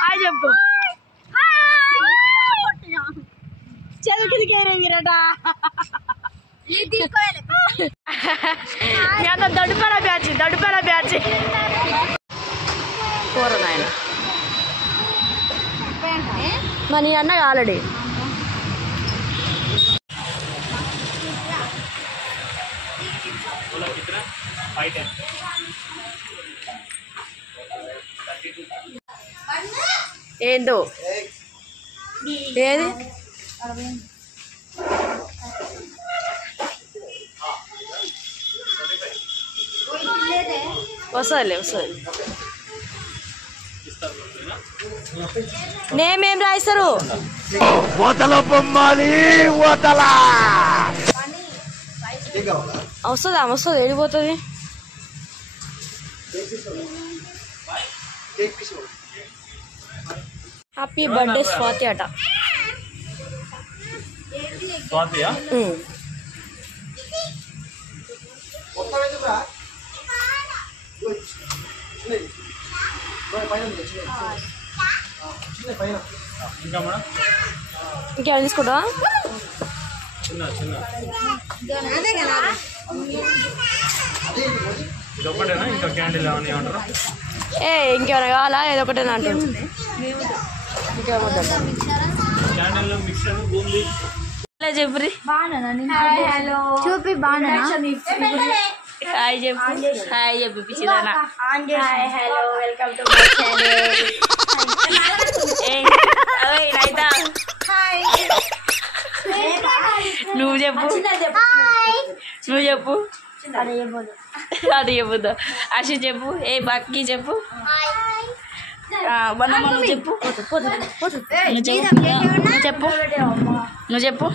Hi చెప్పు చదువుకి మీరట దొడ్డుపల batch కూర నాయన మరి అన్న ఆల్రెడీ ఏందో ఏది వస్తుంది నేమేం రాయిస్తారు వస్తుంది వెళ్ళిపోతుంది హ్యాపీ బర్త్డే స్వాతి అట ఇంకేమైనా తీసుకుంటా ఇంకేమైనా కావాలా ఏదొకటేనా అంటారు చెప్పు చూపి బాగా హాయ్ చెప్పు పిచ్చిదానా hi hello welcome to my channel నువ్వు చెప్పు అది చెప్పొద్దు అశు చెప్పు ఏ బాక్కి చెప్పు నువ్వు చెప్పు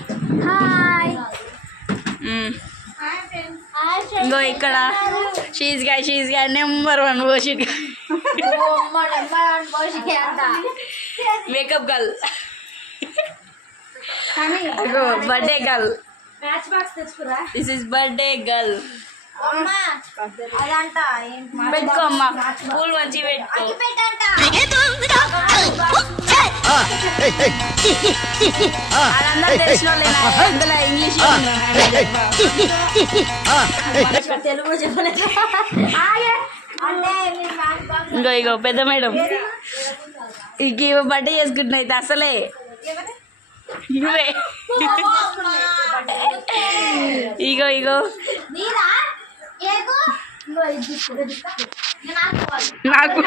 ఇంకో ఇక్కడ షీజ్ గా నెంబర్ 1 పోషిక makeup girl birthday girl this is birthday girl పెట్టుకో అమ్మా పూలు మంచి పెట్టుకో వాళ్ళందరూ తెలిసిన వాళ్ళేనా అందులో ఇంగ్లీష్ తెలుగు చెప్పలేదు ఇగో పెద్ద మేడం ఇక బర్త్డే చేసుకుంటున్నా అయితే అసలే ఇవే ఇగో నాకు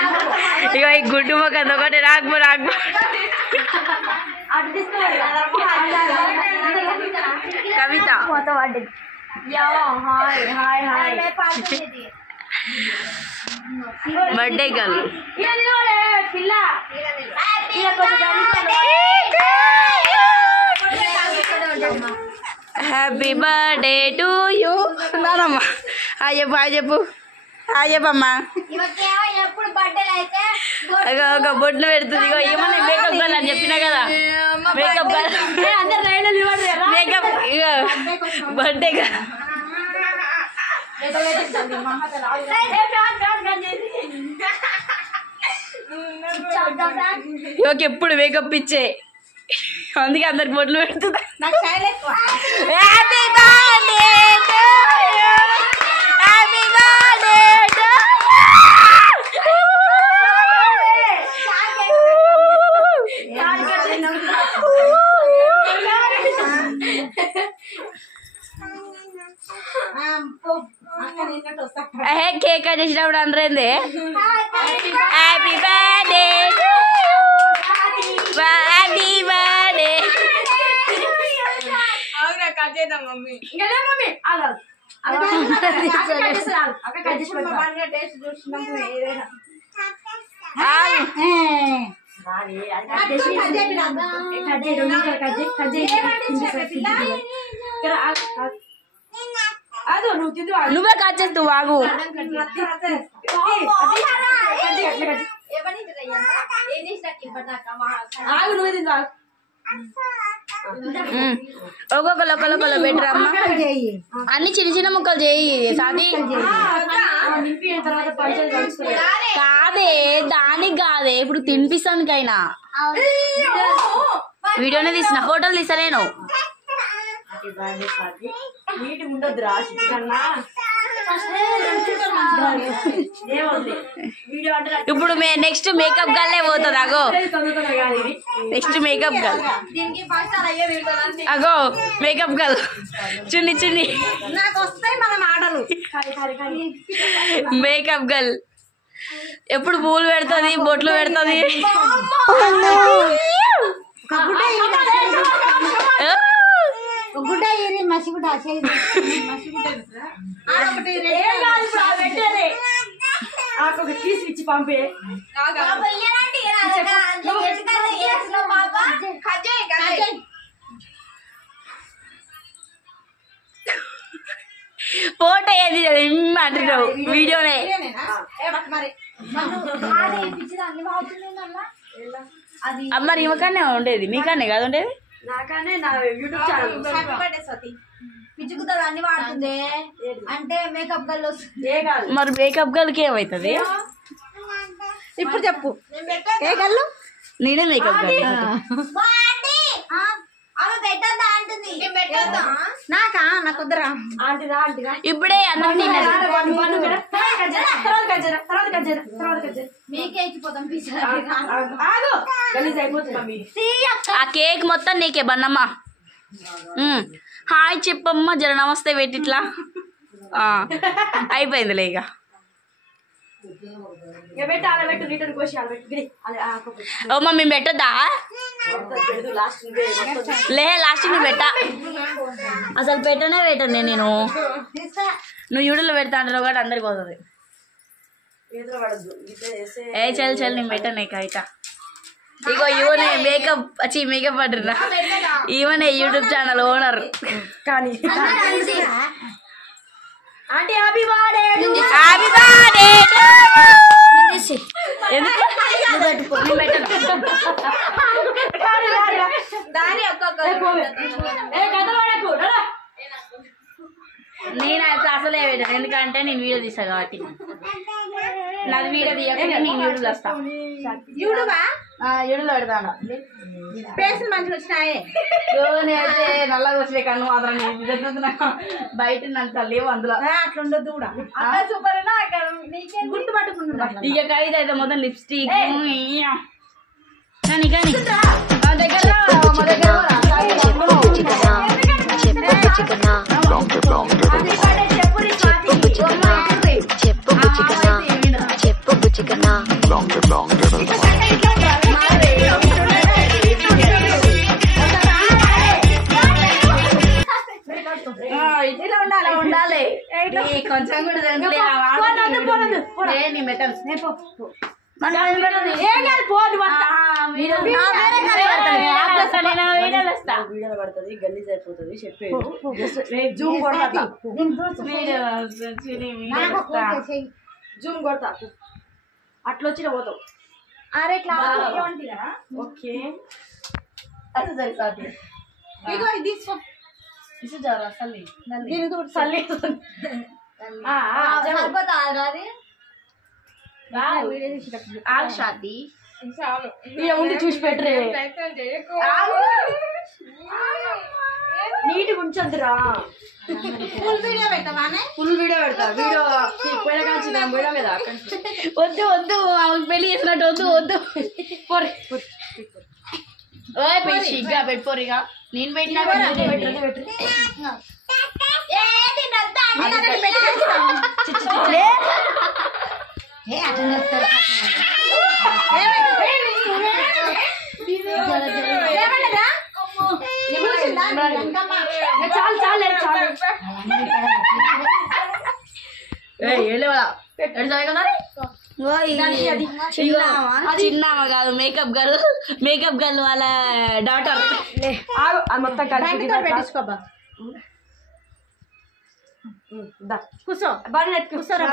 ఇక ఈ గుడ్డు మొక్క ఒకటి రాకు Kavitha birthday girl happy birthday to you నానమ్మ హాయ్ చెప్పమ్మా ఒక బొడ్లు పెడుతుంది ఇగో ఏమన్నా మేకప్ గర్ల్ అని చెప్పినా కదా మేకప్ గర్ల్ ఇగో బర్త్డే గర్ల్ ఇవకి ఎప్పుడు మేకప్ ఇచ్చే అందుకే అందరికి బొడ్లు పెడుతుంది కేక్ కట్ చేసినప్పుడు అందరైంది హ్యాపీ బర్త్డే నువ్వే కట్ చేస్తావు బాగు నువ్వే తింటా ఒకళ్ళు బెటర్ అమ్మ. అన్ని చిన్న చిన్న ముక్కలు చేయి సాది. కాదే దానికి కాదే ఇప్పుడు తినిపిస్తానికైనా. వీడియోనే తీసిన ఫోటోలు తీసలేను. ఇప్పుడు నెక్స్ట్ మేకప్ గల్లే పోతుంది. అగో నెక్స్ట్ మేకప్ గల్. అగో మేకప్ గల్ చున్ని మేకప్ గల్. ఎప్పుడు పూలు పెడుతుంది, బొట్లు పెడుతుంది. ఇచ్చి పంపే ఫోటో ఏది అంటున్నావు వీడియోనే. అమ్మ ఈమెకనే ఉండేది, మీకనే కాదు ఉండేది. నాకనే నా యూట్యూబ్ ఛానల్ పిచ్చుకుతుంది అన్ని వాడుతుంది అంటే మేకప్ గల్ వస్తుంది. మరి మేకప్ గల్కి ఏమవుతుంది ఇప్పుడు చెప్పు ఏ గల్లు? నేనే మేకప్ గల్. నాకా నాకు వద్దరా ఇప్పుడే అన్నం తిన్నది. మీకే ఇచ్చిపోతాం. ఆ కేక్ మొత్తం నీకే బన్నమ్మ. హాయ్ చెప్పమ్మ, జర నమస్తే పెట్టిట్లా. అయిపోయిందిలే ఇక. ఓమ్మ మేము పెట్టొద్దా? లాస్ట్ నువ్వు పెట్టా. అసలు పెట్టనే పెట్టను నేను. నువ్వు యూడలో పెడతా అంటారు కాబట్టి అందరికి పోతుంది. ఏ చల్ నేను పెట్టను ఇక. ఇగో ఇవనే మేకప్ పడ్డరా. ఈవనే యూట్యూబ్ ఛానల్ ఓనర్. కానీ aunty happy birthday. Happy birthday. నేను అసలే పెట్టాను, ఎందుకంటే నేను వీడియో తీసా కాబట్టి. నాది వీడియో తీయకుండా నేను యూట్యూబ్ వస్తా. యూట్యూబ్లో పెడతాను. పేసులు మంచిగా వచ్చినాయే. నేనైతే నల్లగా వచ్చే కన్ను మాత్రం బయట నన్ను లేవు అందులో. అట్లా ఉండొద్దు కూడా. సూపర్ గుర్తుపట్టుకుంటున్నా. ఇక కవిత అయితే మొత్తం లిప్స్టిక్ కానీ దగ్గర ఉండాలి కొంచెం కూడా వీడియో పడుతుంది, గల్లీ సరిపోతుంది. చెప్పేది జూమ్ కొడతా, జూమ్ కొడతా. అట్లా వచ్చిన పోతావు. అరే ఓకే ఇగో ఇది తీసుకో. ఉండి చూసి పెట్టరే. నీటి ఉంచొద్దురా. ఫుల్ వీడియో పెడతావా? ఫుల్ వీడియో పెడతా. వీడియో పోయిన కాల్చి పోయినా కదా. వద్దు పెళ్లి చేసినట్టు వద్దు. సిగ్గా పెట్టుకోరిగా. నేను పెట్టినా చిన్నమ్మ కాదు, మేకప్ గర్ల్ వాళ్ళ డాటర్. మొత్తం పెట్టించుకోబా. కూర్చో బాగా కూర్చోరా.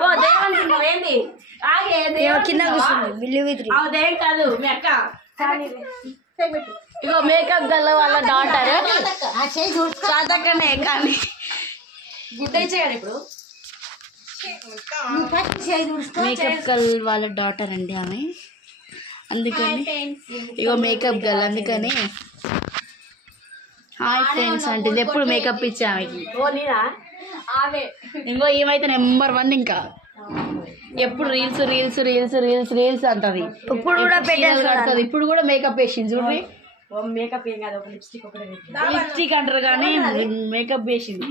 ఓ దేవంతి నువ్వేంది ఆగే కింద కూర్చుంది బిల్లు విత్రి అదేం కాదు మీ అక్క ఇగో మేకప్ గల్ల వాళ్ళ డాటర్ సాతక్కనే కానీ గుడ్డ ఇచ్చేయాలి ఇప్పుడు మేకప్ గర్ల్ వాళ్ళ డాటర్ అండి ఆమె అందుకని ఇగో మేకప్ గర్ల్ అందుకని హాయ్ ఫ్రెండ్స్ అంటే ఇది ఎప్పుడు మేకప్ ఇచ్చే ఆమెకి ఇంకో ఏమైతే నెంబర్ 1 ఇంకా ఎప్పుడు reels reels reels reels reels అంటది ఇప్పుడు కూడా పెట్టేది ఇప్పుడు కూడా మేకప్ వేసింది చూడండి మేకప్ ఏం కాదు ఒక లిప్స్టిక్ ఒకటే లిప్స్టిక్ అంటారు కానీ మేకప్ వేసింది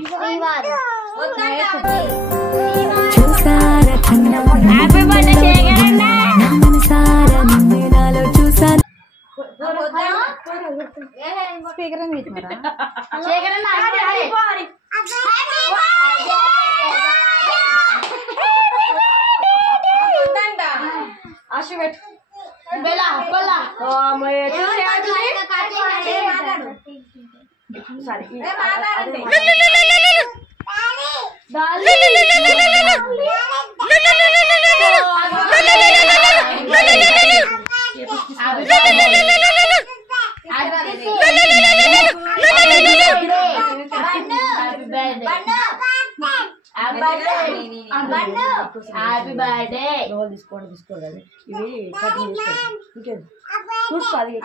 హ్యాపీ బర్త్డే స్పీకర్ అని పెట్టినారా ఆశ పెట్టు హ్యాపీ బర్త్డే తీసుకోండి ఇవి కటింగ్ చేసుకోండి చూసుకోవాలి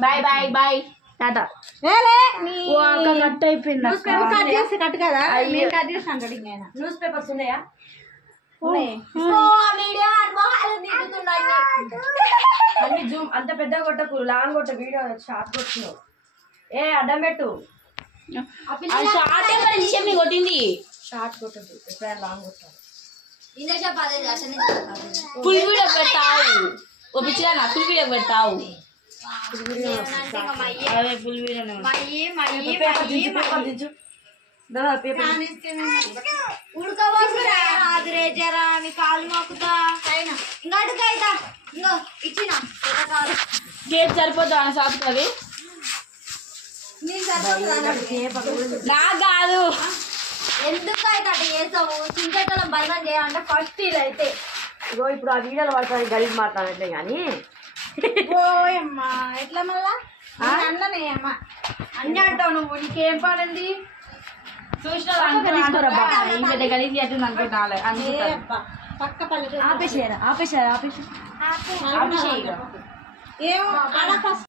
bye bye bye tata cut అయిపోయింది కట్ చేసి కట్ కదా నేను కట్ చేసి అంటాడు ఇంకా న్యూస్ పేపర్స్ ఉన్నాయా అన్ని జూమ్ అంత పెద్ద కొట్టకు లాంగ్ కొట్ట వీడియో షార్ట్ కొట్టున్నావు అడ్డం పెట్టు కొట్టింది షార్ట్ కొట్టదు ఎప్పుడైనా లాంగ్ కొట్టాలి ఫుల్ వీడియో పెడతావు ఓ పిచ్చిదా ఫుల్ వీడియో పెడతావు అదే ఫుల్ వీడియో ఉడకబోసురే జరా నీ కాలు మొక్కుతా ఇంకడుకైతా ఇంకో ఇచ్చిన కేక్ సరిపోతా అని సాగుతుంది నాకు కాదు ఎందుకు అయితే అట్లా చేస్తాము చింతటం బలనం చేయాలంటే ఫస్ట్ ఇది అయితే ఇగో ఇప్పుడు ఆ వీడియోలో పడుతుంది గలీజ్ మాట్లాడట్లే కానీ ఓయమ్మా ఎట్లా మళ్ళా అన్ననే అమ్మా అన్నీ అంటావు నువ్వు నీకేం పాడండి చూసిన గలీజ్ చేస్తుంది అనుకుంటా పక్క పల్లె ఆపేసేయరా ఆపేసి ఏమో అలా ఫస్ట్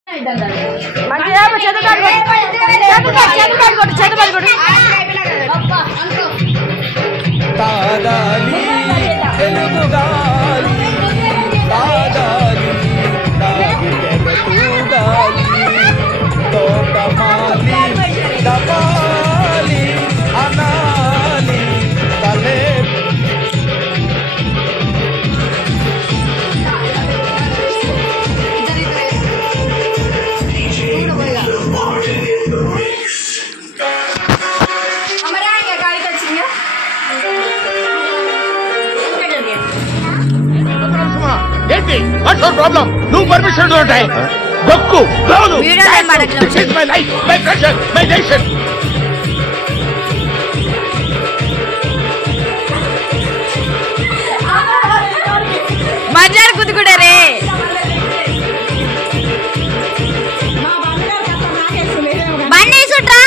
తాగాలి తెలుగుగాలి తాగాలి తాగితెగతూగాలి తోటమాలి దపాలి అనాలి తలే ఏంటి వాట్స్ యువర్ ప్రాబ్లం నువ్వు పర్మిషన్ ఉంటాయి దొక్కు blouse my life my pressure my nation మజార్ కుదుకుడరే బండి సుట్రా